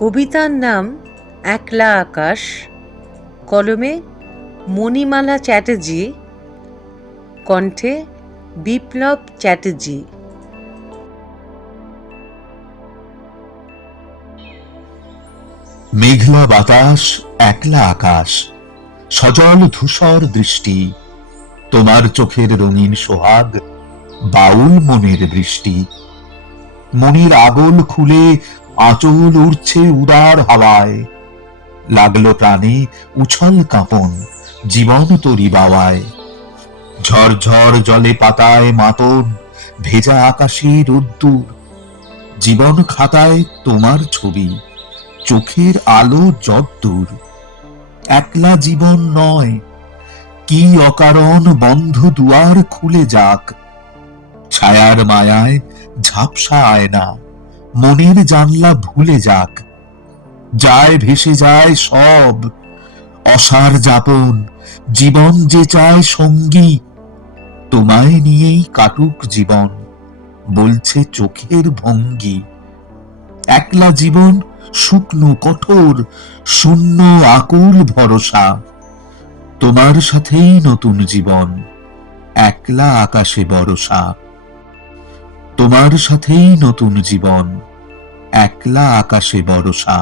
কবিতার নাম একলা আকাশ, কলমে মণিমালা চ্যাটার্জি, কণ্ঠে বিপ্লব চ্যাটার্জি। মেঘলা বাতাস, একলা আকাশ, সজল ধূসর দৃষ্টি, তোমার চোখের রঙিন সোহাগ, বাউল মনের বৃষ্টি। মনির আগল খুলে আঁচল উড়ছে উদার হাওয়ায়, লাগলো প্রাণে উছল কাঁপন, জীবন তরি বাওয়ায়। ঝরঝর জলে পাতায় মাতন, ভেজা আকাশে রোদ্দুর, জীবন খাতায় তোমার ছবি, চোখের আলো যদ্দূর। একলা জীবন নয়, কি অকারণ বন্ধ দুয়ার খুলে যাক, ছায়ার মায়ায় ঝাপসা আয়না মনের জানলা ভুলে যাক। যায় ভেসে যায় সব, অসার যাপন, জীবন যে চায় সঙ্গী, তোমায় নিয়েই কাটুক জীবন, বলছে চোখের ভঙ্গি। একলা জীবন শুকনো কঠোর, শূন্য আকুল ভরসা, তোমার সাথেই নতুন জীবন, একলা আকাশে বরষা। তোমার সাথেই নতুন জীবন, একলা আকাশে বরষা।